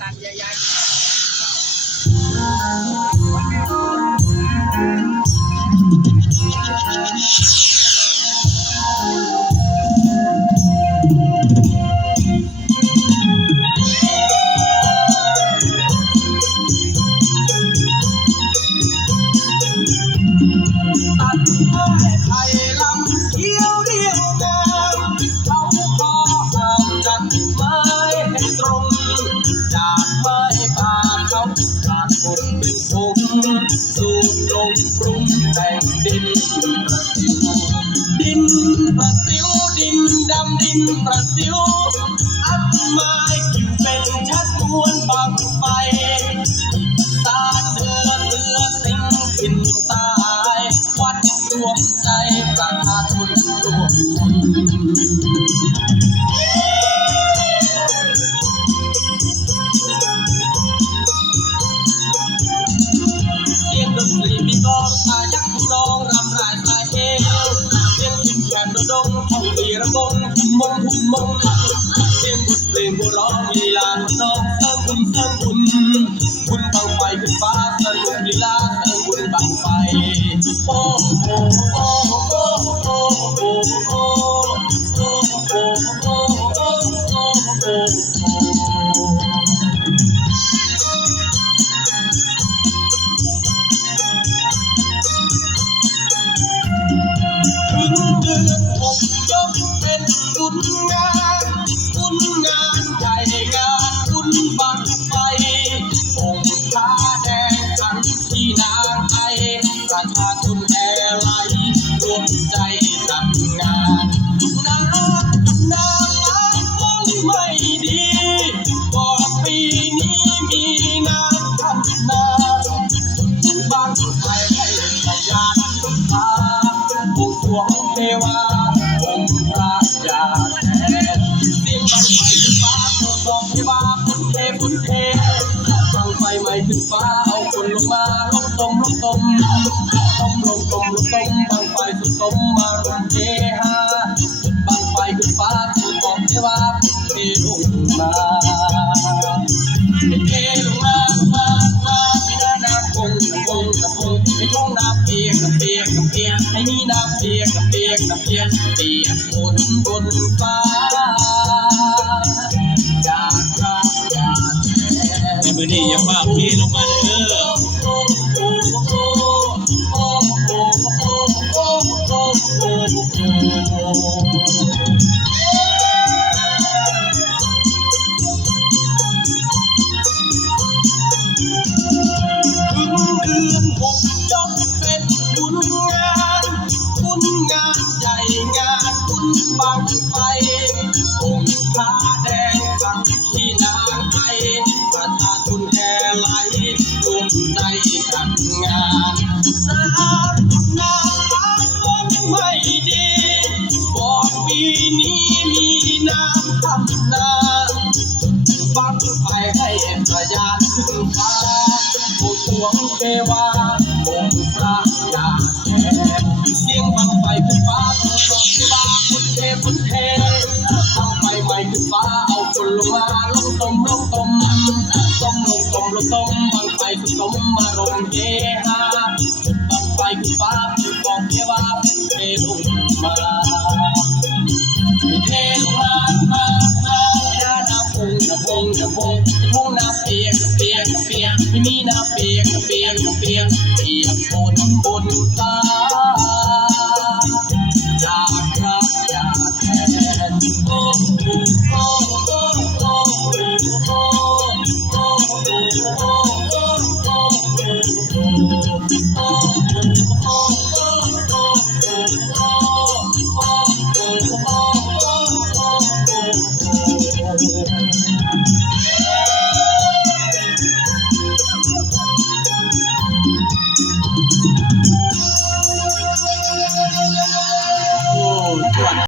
ตันยายาย ดินประสิวอัดไม้คิวเป็นชัดมวนบางไฟตาเสือเสือสิงขินตาย วัดรวมใจประชาชนรวม พินแคนดงท่องปีระบงหุ่มมงหุ่มมงเสียงบทเพลงโบราณลีลาน้องสร้างบุญสร้างบุญบุญปัง วมใจจัดงานน้ำน้ำล้างมองไม่ดีบอกปีนี้มีน้ำทำนาบางไทยให้พยานตาบุกหวงเทวาองค์พระยาแทนเสียงบังไฟขึ้นฟ้าโปรดบอกเทวาพุทเทพุทธเทบังไฟใหม่ขึ้นฟ้าเอาคนลงมาลงตมลงตมตมลงตมลงตม สมารวมเทหาบังไฟขึ้นฟ้าดบอกเทวาเทลงมาเทลงมามามาไม่ได้น้ำคงคงน้ำคงไม่ต้องน้ำเปียกน้ำเปียกน้ำเปียกให้มีน้ำเปียกน้ำเปียกน้ำเปียกเปียกฝนบนฟ้าจากพระยาแท้ในมือนี้อย่าฟ้าพี่ลงมาเด้อ ไฟองค์พระแดงสักที่นางไอประชาชนแห่ไหลรวมใจจัดงานน้ำน้ำน้ำฝนไม่ดีบอกปีนี้มีน้ำทำนาบังไฟให้ประหยัดขึ้นฟ้าผู้ทวงเทวา บังไฟสุดตมมารมเฮฮาบังไฟขึ้นฟ้าผู้กองเทวาเทลงมาเทลงมามามาหน้าพุงน้ำพุงน้ำพุงพงน้ำเปียกเปียกเปียกไม่มีน้ำเปียกเปียกเปียก